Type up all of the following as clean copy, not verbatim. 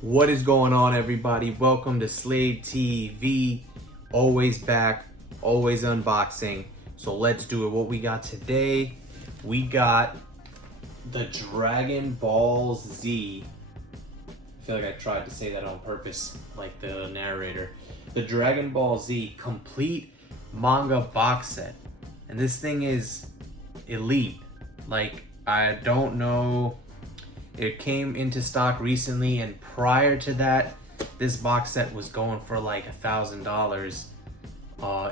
What is going on, everybody? Welcome to Slave TV. Always back, always unboxing. So let's do it. What we got today, we got the Dragon Ball Z. I feel like I tried to say that on purpose, like the narrator. The Dragon Ball Z complete manga box set. And this thing is elite. Like, I don't know. It came into stock recently, and prior to that, this box set was going for like $1,000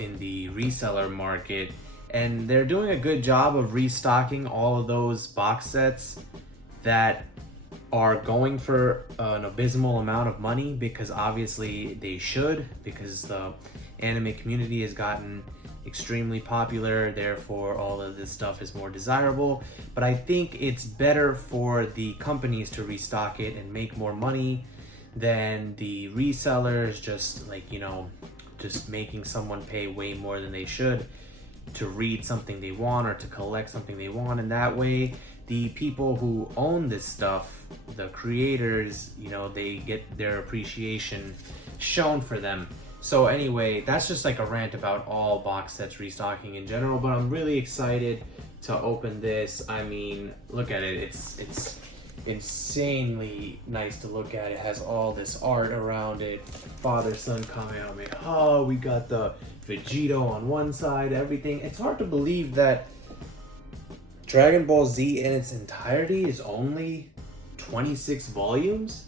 in the reseller market. And they're doing a good job of restocking all of those box sets that are going for an abysmal amount of money, because obviously they should, because the anime community has gotten extremely popular, therefore all of this stuff is more desirable. But I think it's better for the companies to restock it and make more money than the resellers just just making someone pay way more than they should to read something they want or to collect something they want. And that way the people who own this stuff, the creators, they get their appreciation shown for them. So anyway, that's just like a rant about all box sets restocking in general, but I'm really excited to open this. I mean, look at it. It's insanely nice to look at. It has all this art around it. Father, son, Kamehameha. We got the Vegito on one side, everything. It's hard to believe that Dragon Ball Z in its entirety is only 26 volumes,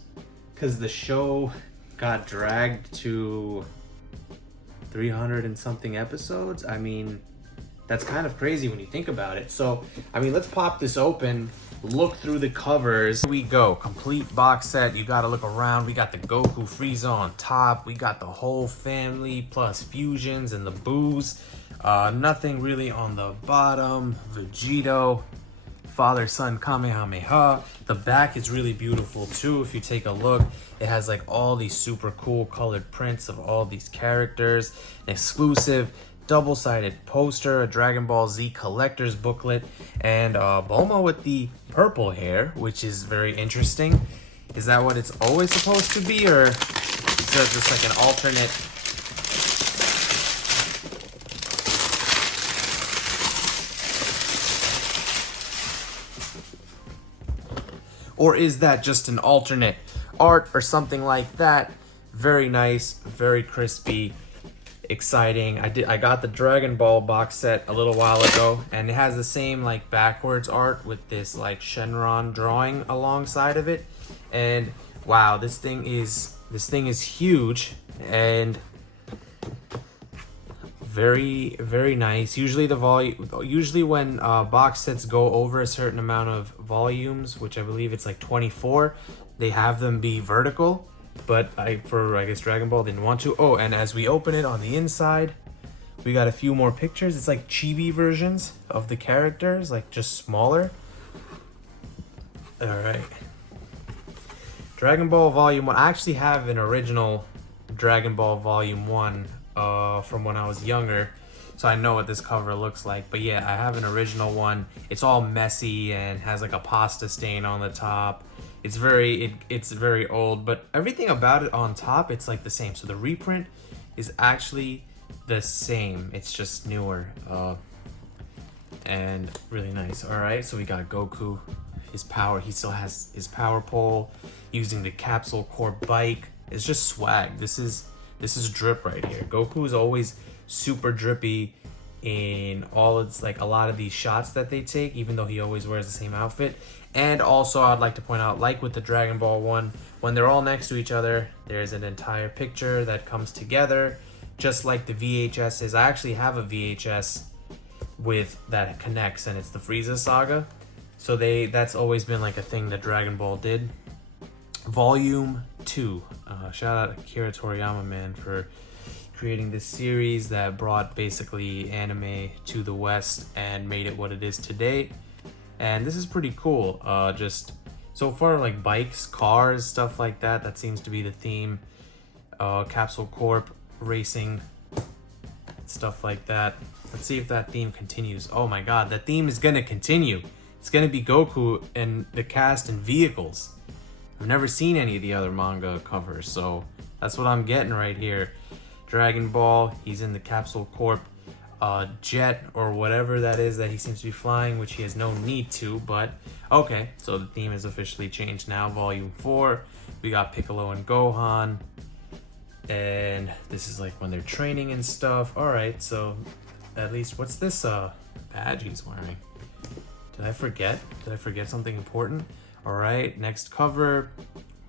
because the show got dragged to 300 and something episodes. I mean, that's kind of crazy when you think about it. So, I mean, let's pop this open, look through the covers. Here we go, complete box set. You gotta look around. We got the Goku Frieza on top. We got the whole family plus fusions and the boos. Nothing really on the bottom. Vegito, Father, Son, Kamehameha. The back is really beautiful too. If you take a look, it has like all these super cool colored prints of all these characters, an exclusive double-sided poster, a Dragon Ball Z collector's booklet, and Bulma with the purple hair, which is very interesting. Is that what it's always supposed to be, or is that just like an alternate? Or is that just an alternate art or something like that? Very nice, very crispy, exciting. I got the Dragon Ball box set a little while ago, and it has the same like backwards art with this like Shenron drawing alongside of it. And wow, this thing is huge and very, very nice. Usually when box sets go over a certain amount of volumes, which I believe it's like 24, they have them be vertical, but I guess Dragon Ball didn't want to. Oh, and as we open it on the inside, we got a few more pictures. It's like chibi versions of the characters, like just smaller. All right, Dragon Ball Volume 1. I actually have an original Dragon Ball Volume 1 from when I was younger, so I know what this cover looks like. But yeah, I have an original one. It's all messy and has like a pasta stain on the top. It's very old, but everything about it on top, it's like the same. So the reprint is actually the same. It's just newer and really nice. All right, so we got Goku, his power. He still has his power pole, using the Capsule Core bike. It's just swag. This is drip right here. Goku is always super drippy in all its like a lot of these shots that they take, even though he always wears the same outfit. And also, I'd like to point out, like with the Dragon Ball one, when they're all next to each other, there's an entire picture that comes together, just like the VHSs. I actually have a VHS with that connects, and it's the Frieza saga. So that's always been like a thing that Dragon Ball did. Volume 2. Shout out to Akira Toriyama, man, for creating this series that brought basically anime to the West and made it what it is today. And this is pretty cool. Just so far, like bikes, cars, stuff like that. That seems to be the theme. Capsule Corp, racing, stuff like that. Let's see if that theme continues. Oh my god, that theme is gonna continue. It's gonna be Goku and the cast and vehicles. I've never seen any of the other manga covers, so that's what I'm getting right here. Dragon Ball, he's in the Capsule Corp jet or whatever that is that he seems to be flying, which he has no need to, but okay. So the theme is officially changed now. Volume 4, we got Piccolo and Gohan, and this is like when they're training and stuff. All right, so at least what's this badge he's wearing? Did I forget something important? All right, next cover,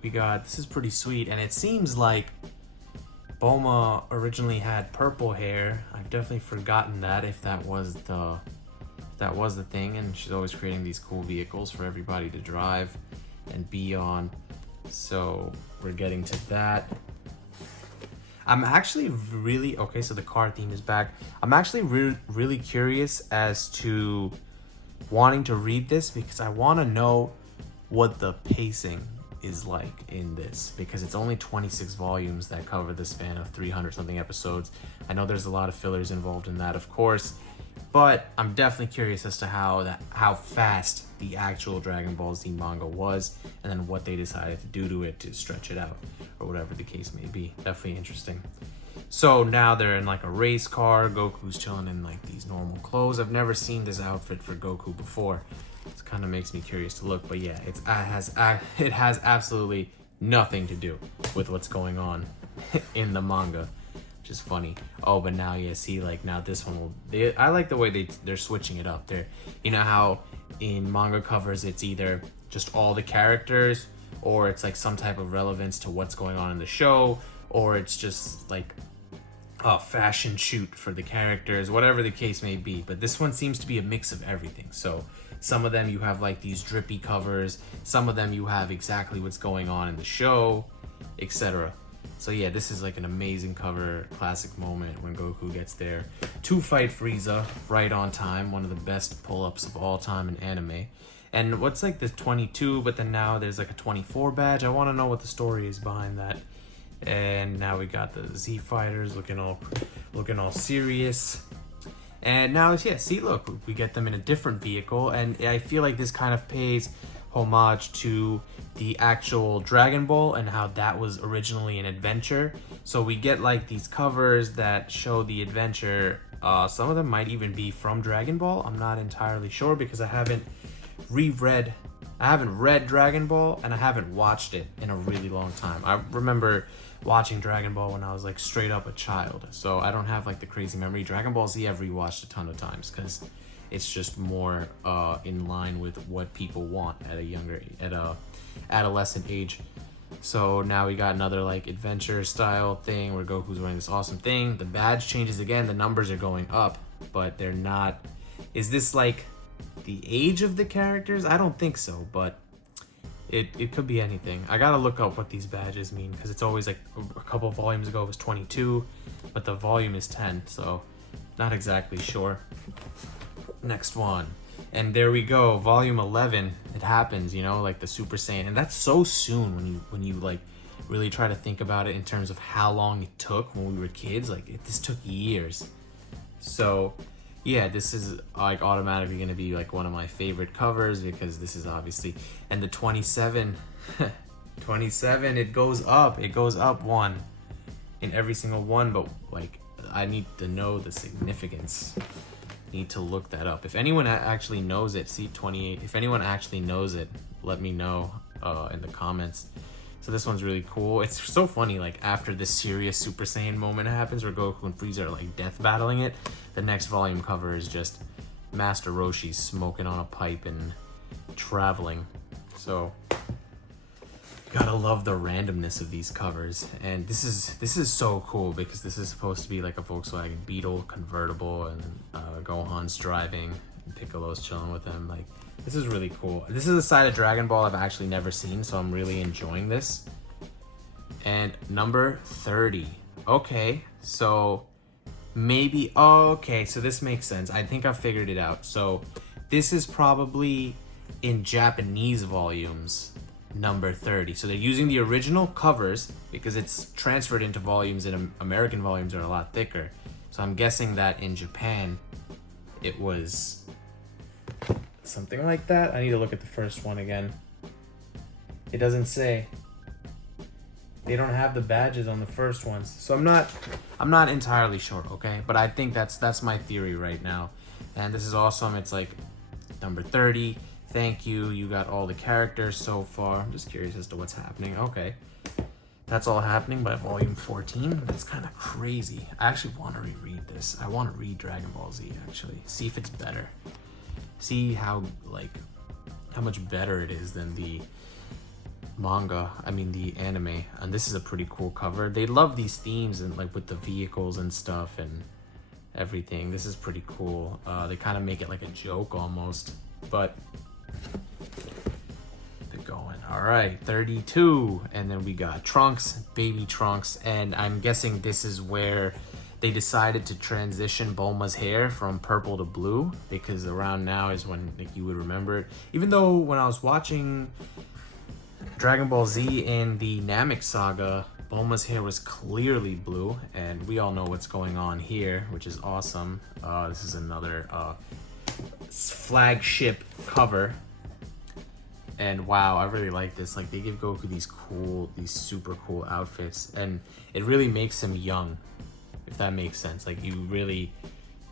we got, this is pretty sweet, and it seems like Bulma originally had purple hair. I've definitely forgotten that, if that was the thing, and she's always creating these cool vehicles for everybody to drive and be on. So we're getting to that. I'm actually really, okay, so the car theme is back. I'm actually really curious as to wanting to read this, because I want to know what the pacing is like in this, because it's only 26 volumes that cover the span of 300 something episodes. I know there's a lot of fillers involved in that, of course, but I'm definitely curious as to how fast the actual Dragon Ball Z manga was, and then what they decided to do to it to stretch it out, or whatever the case may be. Definitely interesting. So now they're in like a race car. Goku's chilling in like these normal clothes. I've never seen this outfit for Goku before. It kind of makes me curious to look, but yeah, it has absolutely nothing to do with what's going on in the manga, which is funny. Oh, but now yeah, see, like now this one will. I like the way they're switching it up. There, you know how in manga covers it's either just all the characters, or it's like some type of relevance to what's going on in the show, or it's just like a fashion shoot for the characters, whatever the case may be. But this one seems to be a mix of everything. So some of them you have like these drippy covers, some of them you have exactly what's going on in the show, etc. So yeah, this is like an amazing cover, classic moment when Goku gets there to fight Frieza right on time, one of the best pull-ups of all time in anime. And what's like the 22, but then now there's like a 24 badge. I want to know what the story is behind that. And now we got the Z Fighters looking all serious. And now it's, yeah, see, look, we get them in a different vehicle, and I feel like this kind of pays homage to the actual Dragon Ball and how that was originally an adventure. So we get like these covers that show the adventure. Some of them might even be from Dragon Ball. I'm not entirely sure, because I haven't read Dragon Ball, and I haven't watched it in a really long time. I remember watching Dragon Ball when I was like straight up a child, so I don't have like the crazy memory. Dragon Ball Z I've rewatched a ton of times, because it's just more in line with what people want at a adolescent age. So now we got another like adventure style thing where Goku's wearing this awesome thing. The badge changes again, the numbers are going up, but they're not. Is this like the age of the characters? I don't think so, but it could be anything. I gotta look up what these badges mean, because it's always like a couple volumes ago it was 22, but the volume is 10, so not exactly sure. Next one, and there we go, volume 11. It happens, you know, like the Super Saiyan, and that's so soon when you like really try to think about it in terms of how long it took when we were kids. Like this took years. So yeah, this is like automatically going to be like one of my favorite covers, because this is obviously, and the 27, 27, it goes up one in every single one, but like I need to know the significance. Need to look that up. If anyone actually knows it, see 28. If anyone actually knows it, let me know in the comments. So this one's really cool. It's so funny, like after this serious Super Saiyan moment happens where Goku and Frieza are like death battling it, the next volume cover is just Master Roshi smoking on a pipe and traveling. So gotta love the randomness of these covers. And this is so cool, because this is supposed to be like a Volkswagen Beetle convertible, and Gohan's driving and Piccolo's chilling with him. Like, this is really cool. This is a side of Dragon Ball I've actually never seen, so I'm really enjoying this. And number 30. Okay, so maybe, oh, okay, so this makes sense. I think I figured it out. So this is probably in Japanese volumes, number 30. So they're using the original covers because it's transferred into volumes, and American volumes are a lot thicker. So I'm guessing that in Japan it was something like that. I need to look at the first one again. It doesn't say. They don't have the badges on the first ones, so I'm not entirely sure, okay? But I think that's my theory right now. And this is awesome. It's like number 30. Thank you. You got all the characters so far. I'm just curious as to what's happening. Okay. That's all happening by volume 14. That's kind of crazy. I actually want to reread this. I want to read Dragon Ball Z actually. See if it's better. See how much better it is than the manga, I mean the anime. And this is a pretty cool cover. They love these themes and like with the vehicles and stuff and everything. This is pretty cool. They kind of make it like a joke almost, but they're going. All right, 32, and then we got Trunks, baby Trunks, and I'm guessing this is where they decided to transition Bulma's hair from purple to blue, because around now is when like you would remember it. Even though when I was watching Dragon Ball Z in the Namek saga, Bulma's hair was clearly blue, and we all know what's going on here, which is awesome. This is another flagship cover, and wow, I really like this. Like they give Goku these super cool outfits, and it really makes him young, if that makes sense. Like you really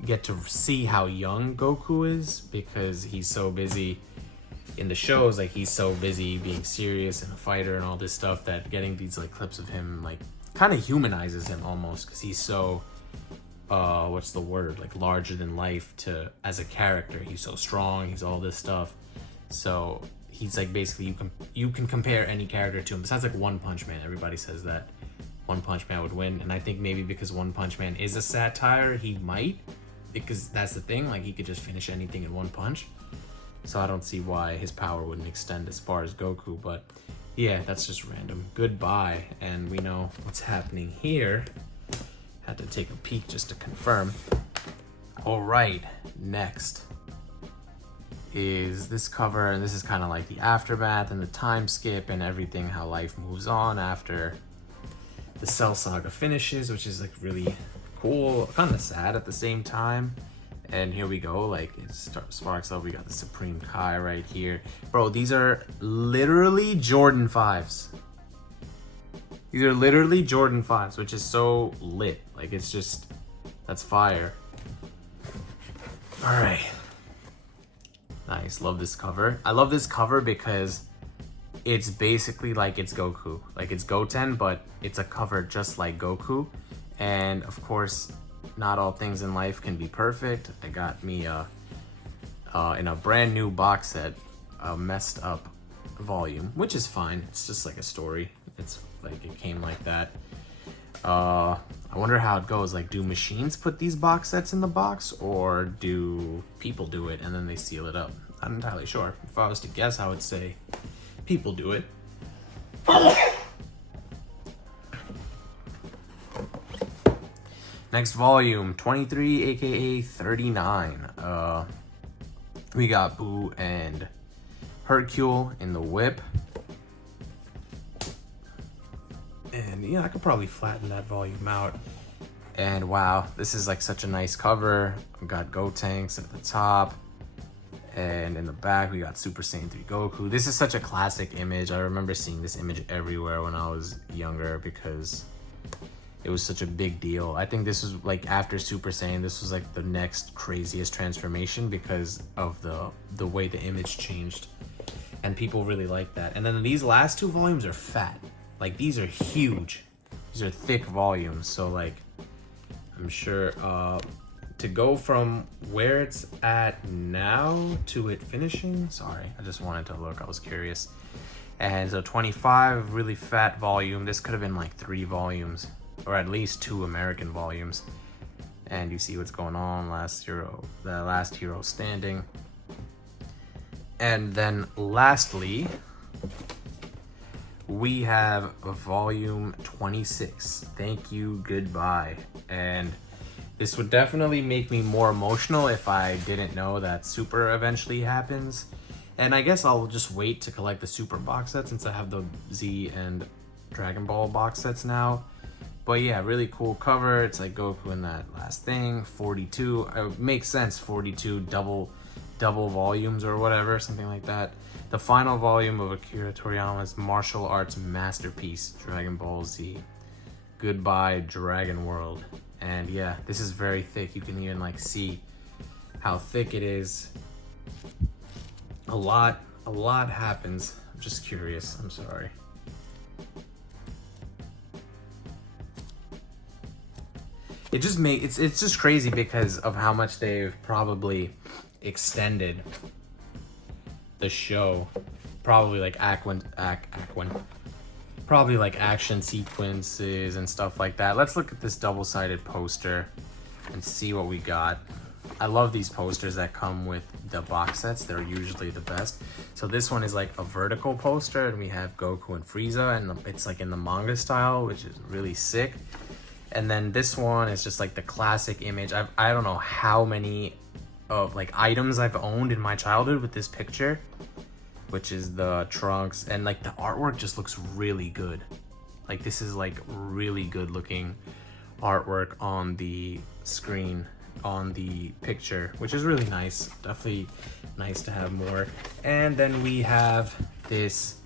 get to see how young Goku is because he's so busy in the shows. Like he's so busy being serious and a fighter and all this stuff that getting these like clips of him like kind of humanizes him almost, because he's so what's the word, like larger than life as a character. He's so strong, he's all this stuff. So he's like basically you can compare any character to him besides like One Punch Man. Everybody says that One Punch Man would win, and I think maybe because One Punch Man is a satire, he might, because that's the thing, like he could just finish anything in one punch. So I don't see why his power wouldn't extend as far as Goku, but yeah, that's just random. Goodbye, and we know what's happening here. Had to take a peek just to confirm. All right, next is this cover, and this is kind of like the aftermath and the time skip and everything, how life moves on after the Cell Saga finishes, which is like really cool, kind of sad at the same time. And here we go, like it sparks up. We got the Supreme Kai right here. Bro, these are literally Jordan 5s. These are literally Jordan 5s, which is so lit. Like it's just, that's fire. All right. Nice, love this cover. I love this cover because it's basically like it's Goku. Like it's Goten, but it's a cover just like Goku. And of course, not all things in life can be perfect. I got me in a brand new box set, a messed up volume, which is fine. It's just like a story. It's like it came like that. I wonder how it goes. Like, do machines put these box sets in the box, or do people do it and then they seal it up? I'm not entirely sure. If I was to guess, I would say people do it. Next volume, 23, aka 39. We got Boo and Hercule in the whip. And yeah, I could probably flatten that volume out. And wow, this is like such a nice cover. We got Gotenks at the top. And in the back, we got Super Saiyan 3 Goku. This is such a classic image. I remember seeing this image everywhere when I was younger because it was such a big deal. I think this was like after Super Saiyan, this was like the next craziest transformation because of the way the image changed. And people really like that. And then these last two volumes are fat. Like these are huge. These are thick volumes. So like, I'm sure to go from where it's at now to it finishing. Sorry, I just wanted to look. I was curious. And so 25, really fat volume. This could have been like 3 volumes, or at least 2 American volumes. And you see what's going on. The last hero standing. And then lastly, we have volume 26. Thank you, goodbye. And this would definitely make me more emotional if I didn't know that Super eventually happens. And I guess I'll just wait to collect the Super box set since I have the Z and Dragon Ball box sets now. But yeah, really cool cover. It's like Goku in that last thing. 42, it makes sense, 42 double volumes or whatever, something like that. The final volume of Akira Toriyama's martial arts masterpiece, Dragon Ball Z. Goodbye, Dragon World. And yeah, this is very thick. You can even like see how thick it is. A lot happens. I'm just curious. I'm sorry. It's just crazy because of how much they've probably extended the show. Probably like probably like action sequences and stuff like that. Let's look at this double-sided poster and see what we got. I love these posters that come with the box sets. They're usually the best. So this one is like a vertical poster, and we have Goku and Frieza, and it's like in the manga style, which is really sick. And then this one is just like the classic image. I don't know how many of like items I've owned in my childhood with this picture, which is the Trunks, and like the artwork just looks really good. Like this is like really good looking artwork on the screen, on the picture, which is really nice. Definitely nice to have more. And then we have this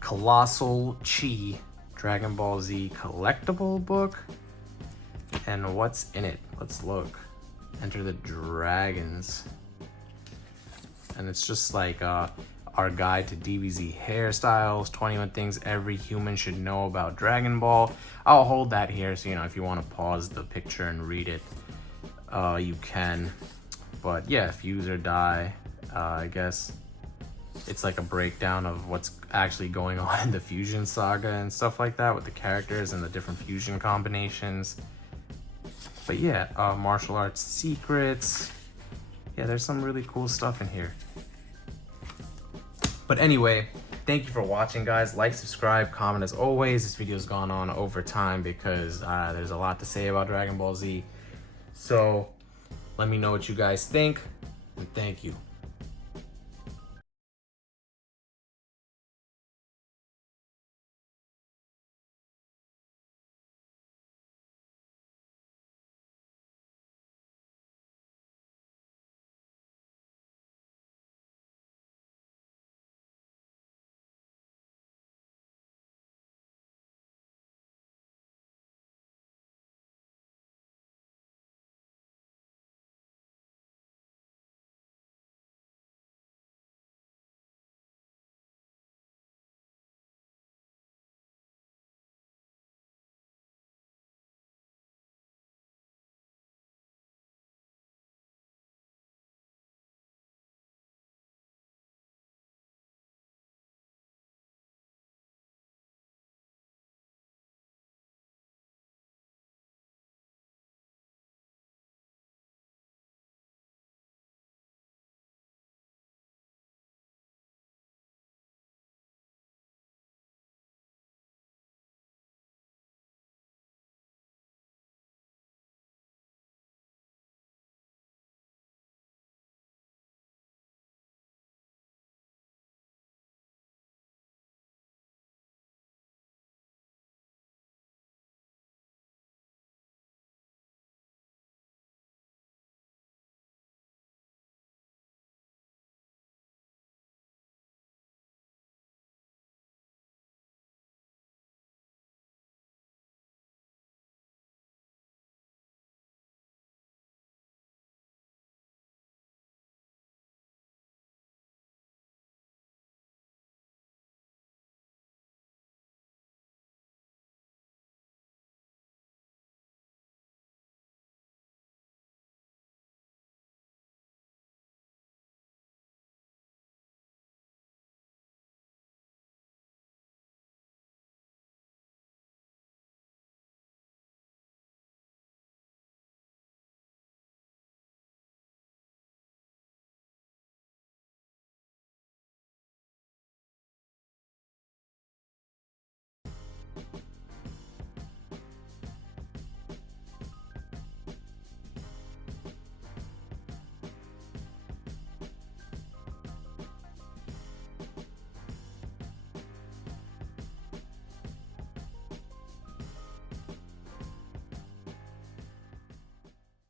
Colossal Chi Dragon Ball Z collectible book. And what's in it? Let's look. Enter the Dragons. And it's just like our guide to DBZ hairstyles, 21 things every human should know about Dragon Ball. I'll hold that here, so you know, if you want to pause the picture and read it, you can. But yeah, fuse or die, I guess it's like a breakdown of what's actually going on in the Fusion Saga and stuff like that with the characters and the different fusion combinations. But yeah, martial arts secrets. Yeah, there's some really cool stuff in here. But anyway, thank you for watching, guys. Like, subscribe, comment as always. This video's gone on over time because there's a lot to say about Dragon Ball Z. So let me know what you guys think, and thank you.